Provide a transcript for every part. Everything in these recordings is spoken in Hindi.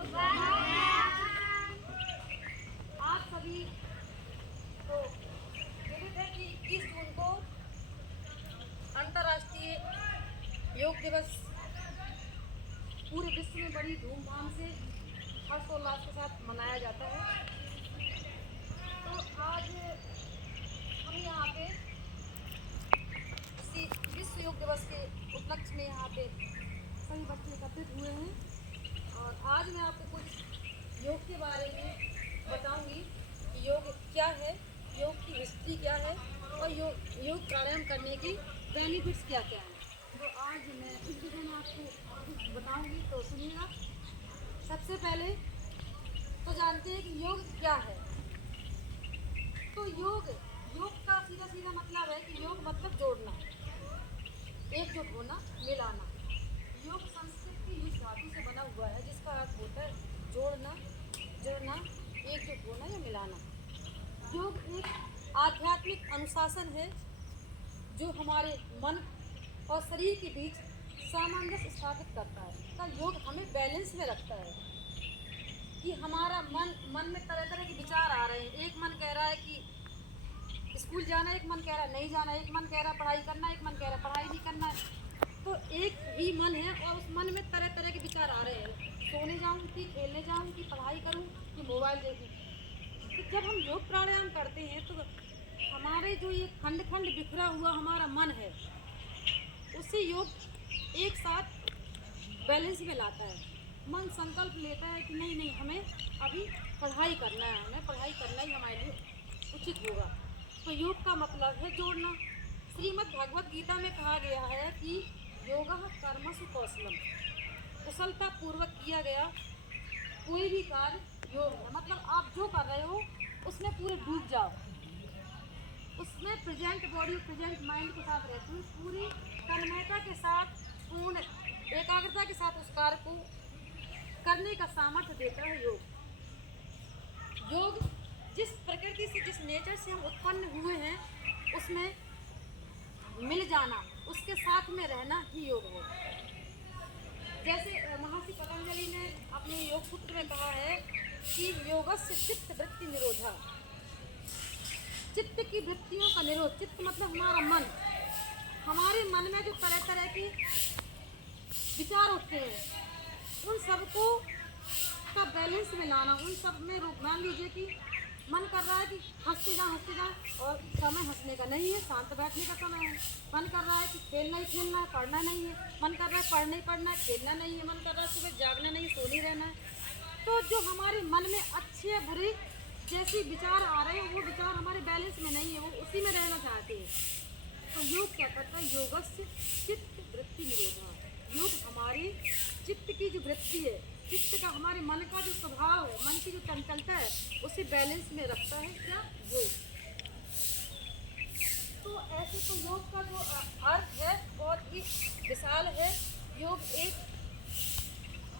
आप सभी को विदित है कि 21 जून को अंतर्राष्ट्रीय योग दिवस पूरे विश्व में बड़ी धूमधाम से हर्षोल्लास के साथ मनाया जाता है। तो आज हम यहाँ पे इसी विश्व योग दिवस के उपलक्ष्य में यहाँ पे सभी बच्चे एकत्रित हुए हैं और आज मैं आपको कुछ योग के बारे में बताऊंगी कि योग क्या है, योग की हिस्ट्री क्या है और योग प्राणायाम करने की बेनिफिट्स क्या क्या हैं। तो आज मैं इस विषय में आपको कुछ बताऊंगी, तो सुनिएगा। सबसे पहले तो जानते हैं कि योग क्या है। तो योग का सीधा सीधा मतलब है कि योग मतलब जोड़ना, एकजुट होना, मिलाना। योग संस्कृत की युज धातु से बना हुआ है जिसका अर्थ होता है जोड़ना, जुड़ना, एकजुट होना या मिलाना। योग एक आध्यात्मिक अनुशासन है जो हमारे मन और शरीर के बीच सामंजस्य स्थापित करता है। का योग हमें बैलेंस में रखता है कि हमारा मन में तरह तरह के विचार आ रहे हैं। एक मन कह रहा है कि स्कूल जाना, एक मन कह रहा है नहीं जाना, एक मन कह रहा है पढ़ाई करना, एक मन कह रहा है पढ़ाई नहीं करना है। तो एक ही मन है और उस मन में तरह तरह के विचार आ रहे हैं। सोने जाऊँ कि खेलने जाऊँ कि पढ़ाई करूँ कि मोबाइल देखूँ। तो जब हम योग प्राणायाम करते हैं तो हमारे जो ये खंड खंड बिखरा हुआ हमारा मन है उसे योग एक साथ बैलेंस में लाता है। मन संकल्प लेता है कि नहीं नहीं हमें अभी पढ़ाई करना है, हमें पढ़ाई करना ही हमारे लिए उचित होगा। तो योग का मतलब है जोड़ना। श्रीमद् भगवत गीता में कहा गया है कि योगः कर्मसु कौशलम, कुशलता पूर्वक किया गया कोई भी कार्य योग है। मतलब आप जो कर रहे हो उसमें पूरे डूब जाओ, उसमें प्रेजेंट बॉडी और प्रेजेंट माइंड के साथ रहते हुए पूरी तन्मयता के साथ, पूर्ण एकाग्रता के साथ उस कार्य को करने का सामर्थ्य देता है योग। योग जिस प्रकृति से, जिस नेचर से हम उत्पन्न हुए हैं उसमें मिल जाना, उसके साथ में रहना ही योग है। जैसे महर्षि पतंजलि ने अपने योग सूत्र में कहा है कि योगस्य चित्त वृत्ति निरोधा, चित्त की वृत्तियों का निरोध। चित्त मतलब हमारा मन। हमारे मन में जो तरह तरह के विचार उठते हैं उन सबको का बैलेंस में लाना, उन सब में मान लीजिए कि मन कर रहा है कि हंसते जाए और समय हंसने का नहीं है, शांत बैठने का समय है। मन कर रहा है कि खेलना ही खेलना है, पढ़ना नहीं है। मन कर रहा है पढ़ना ही पढ़ना है, खेलना नहीं है। मन कर रहा है सुबह जागना नहीं, सोने रहना है। तो जो हमारे मन में अच्छे बुरे जैसे विचार आ रहे हैं वो विचार हमारे बैलेंस में नहीं है, वो उसी में रहना चाहते हैं। तो योग क्या करता है? योगस्य चित्त वृत्ति निरोधा। योग हमारी चित्त की जो वृत्ति है, चित्त का, हमारे मन का जो स्वभाव है, मन की जो चंचलता है, उसे बैलेंस में रखता है क्या? योग। तो ऐसे तो योग का जो अर्थ है बहुत ही विशाल है। योग एक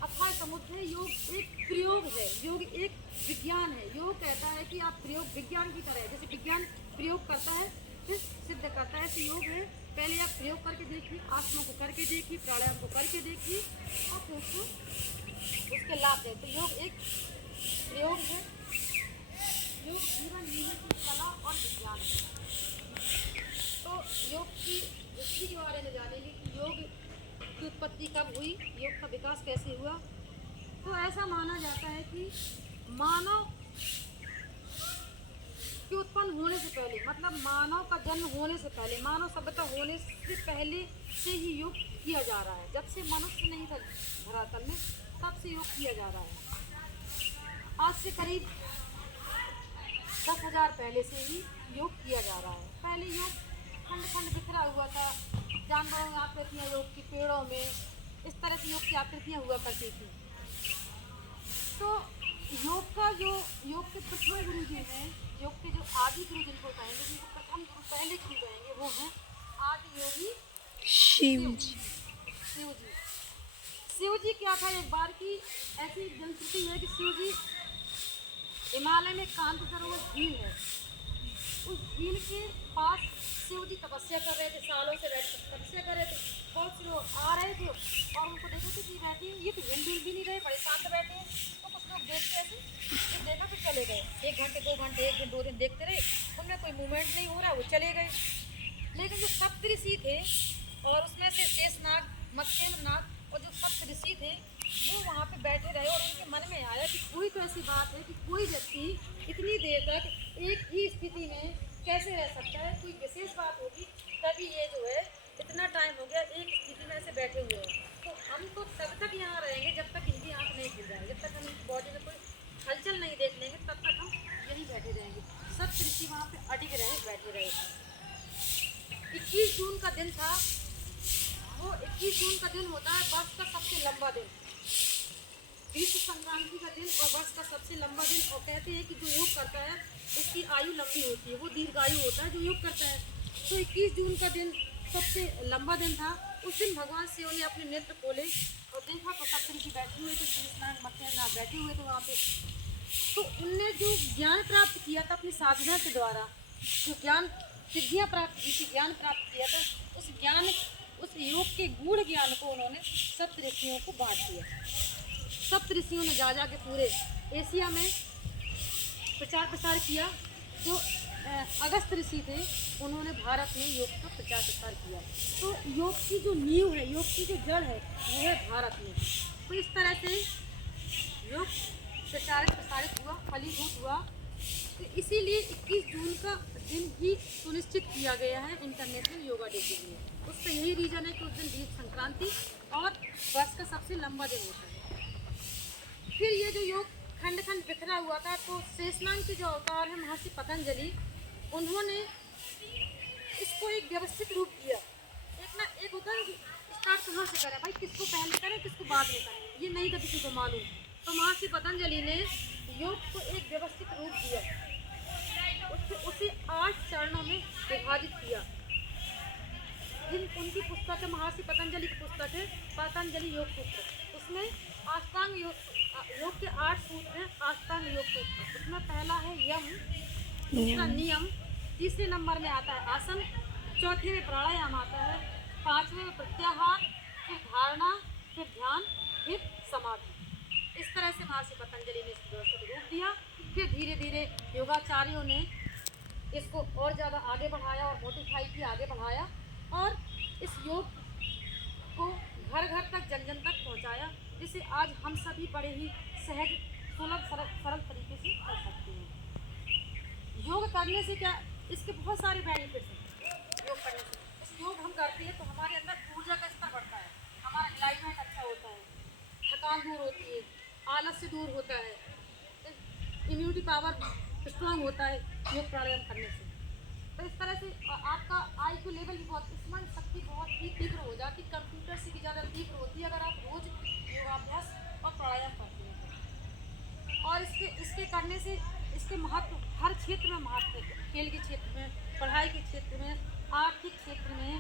अथाह समुद्र है, योग एक प्रयोग है, योग एक विज्ञान है। योग कहता है कि आप प्रयोग विज्ञान की तरह है। जैसे विज्ञान प्रयोग करता है फिर सिद्ध करता है, ऐसे योग है। पहले आप प्रयोग करके देखिए, आसनों को करके देखिए, प्राणायाम को करके देखिए और फिर उसके लाभ है। तो योग एक प्रयोग है, योग जीवन जीने की कला और विज्ञान है। तो योग की हिस्ट्री के बारे में जानेंगे कि योग की उत्पत्ति कब हुई, योग का विकास कैसे हुआ। तो ऐसा माना जाता है कि मानव के उत्पन्न होने से पहले, मतलब मानव का जन्म होने से पहले, मानव सभ्यता होने से पहले से ही योग किया जा रहा है। जब से मनुष्य नहीं था धरातल में तब से योग किया जा रहा है। आज से करीब 10,000 पहले से ही योग किया जा रहा है। पहले योग खंड खंड बिखरा हुआ था, जानवरों में आकृतियाँ योग की, पेड़ों में इस तरह से योग की आकृतियाँ हुआ करती थी। तो योग का जो योग के प्रथम गुरु जी हैं, योग के जो आदि गुरु जिनको कहेंगे, जिनको प्रथम गुरु पहले गुरु कहेंगे, वो हैं आदि योगी शिव जी। शिव जी क्या था, एक बार की ऐसी जनश्रुति है कि शिव जी हिमालय में कांत सरोवर झील है, उस झील के पास शिव जी तपस्या कर रहे थे, सालों से बैठ तपस्या कर रहे थे। बहुत से लोग आ रहे थे और उनको देखते थे कि बैठे, ये तो हिल डुल भी नहीं रहे, बड़े शांत बैठे हैं। चले गए, 1 घंटे 2 घंटे 1 दिन 2 दिन देखते रहे, उनमें कोई मूवमेंट नहीं हो रहा, वो चले गए। लेकिन जो सप्तऋषि थे और उसमें से शेषनाग, मत्स्यनाग और जो सप्तऋषि थे वो वहाँ पे बैठे रहे और उनके मन में आया कि कोई तो ऐसी बात है कि कोई व्यक्ति इतनी देर तक एक ही स्थिति में कैसे रह सकता है, कोई विशेष बात होगी तभी ये जो है इतना टाइम हो गया एक स्थिति में ऐसे बैठे हुए हैं। तो हम तो तब तक यहाँ रहेंगे जब तक इनकी आँख नहीं खुल जाए, जब तक हम इनकी बॉडी में कोई हलचल नहीं देख लेंगे तब तक हम यहीं बैठे रहेंगे। सप्तऋषि वहाँ पे अडिग रहे, बैठे रहे। 21 जून का दिन था, वो 21 जून का दिन होता है वर्ष का सबसे लंबा दिन, विश्व संक्रांति का दिन और वर्ष का सबसे लंबा दिन। और कहते हैं कि जो योग करता है उसकी आयु लंबी होती है, वो दीर्घायु होता है जो योग करता है। तो 21 जून का दिन सबसे लंबा दिन था। उस दिन भगवान शिव ने अपने नेत्र खोले और देखा तो सप्तऋषि बैठे हुए थे, शेषनाग मत्स्यनाग बैठे हुए थे वहाँ पे। तो उनने जो ज्ञान प्राप्त किया था अपनी साधना के द्वारा, जो ज्ञान सिद्धियाँ प्राप्त की थी, ज्ञान प्राप्त किया था, उस ज्ञान, उस योग के गूढ़ ज्ञान को उन्होंने सप्तऋषियों को बांट दिया। सप्तऋषियों ने जा के पूरे एशिया में प्रचार प्रसार किया। जो अगस्त ऋषि थे उन्होंने भारत में योग का प्रचार प्रसार किया। तो योग की जो नींव है, योग की जो जड़ है वो है भारत में। तो इस तरह से योग प्रचारित प्रसारित हुआ, फलीभूत हुआ। तो इसीलिए 21 जून का दिन ही सुनिश्चित किया गया है इंटरनेशनल योगा डे के लिए। उसका यही रीज़न है कि उस दिन बीज संक्रांति और वर्ष का सबसे लंबा दिन होता है। फिर ये जो योग खंड खंड बिखरा हुआ था, तो शेषनाग के जो अवतार हैं महर्षि पतंजलि, उन्होंने इसको एक व्यवस्थित रूप दिया। एक होता है स्टार्ट कहाँ से करें भाई, किसको पहले करें किसको बाद में करें, ये नहीं था किसी को मालूम। तो महर्षि पतंजलि ने योग को एक व्यवस्थित रूप दिया, उसे 8 चरणों में विभाजित किया। उनकी पुस्तक है, महर्षि पतंजलि की पुस्तक है पतंजलि योग सूत्र। उसमें अष्टांग योग के 8 सूत्र हैं, अष्टांग योग सूत्र। उसमें पहला है यम, दूसरा नियम, तीसरे नंबर में आता है आसन, चौथे में प्राणायाम आता है, 5वें में प्रत्याहार, फिर धारणा, फिर ध्यान, फिर समाधि। इस तरह से महर्षि पतंजलि ने इसको व्यवस्थित रूप दिया। फिर धीरे धीरे योगाचार्यों ने इसको और ज़्यादा आगे बढ़ाया और मोडिफाई किया, आगे बढ़ाया और इस योग को घर घर तक, जन जन तक पहुंचाया, जिसे आज हम सभी बड़े ही सहज, सुलभ, सरल तरीके से कर सकते हैं। योग करने से क्या, इसके बहुत सारे बेनिफिट्स हैं। योग करने से इस योग हम करते हैं तो हमारे अंदर ऊर्जा का स्तर बढ़ता है, हमारा एलाइनमेंट अच्छा होता है, थकान दूर होती है, आलस्य दूर होता है, इम्यूनिटी पावर स्ट्रांग होता है योग प्राणायाम करने से। तो इस तरह से आपका IQ लेवल भी बहुत, स्मरण शक्ति बहुत ही तीव्र हो जाती, कंप्यूटर से भी ज़्यादा तीव्र होती है अगर आप रोज योगाभ्यास और प्राणायाम करते हैं। और इसके करने से इसके महत्व हर क्षेत्र में महत्व है, खेल के क्षेत्र में, पढ़ाई के क्षेत्र में, आर्थिक क्षेत्र में,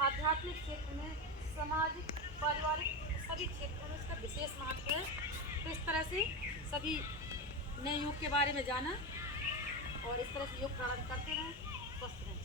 आध्यात्मिक क्षेत्र में, सामाजिक, पारिवारिक, सभी क्षेत्रों में इसका विशेष महत्व है। तो इस तरह से सभी नए योग के बारे में जाना और इस तरह से योग प्रारंभ करते रहें, स्वस्थ रहें।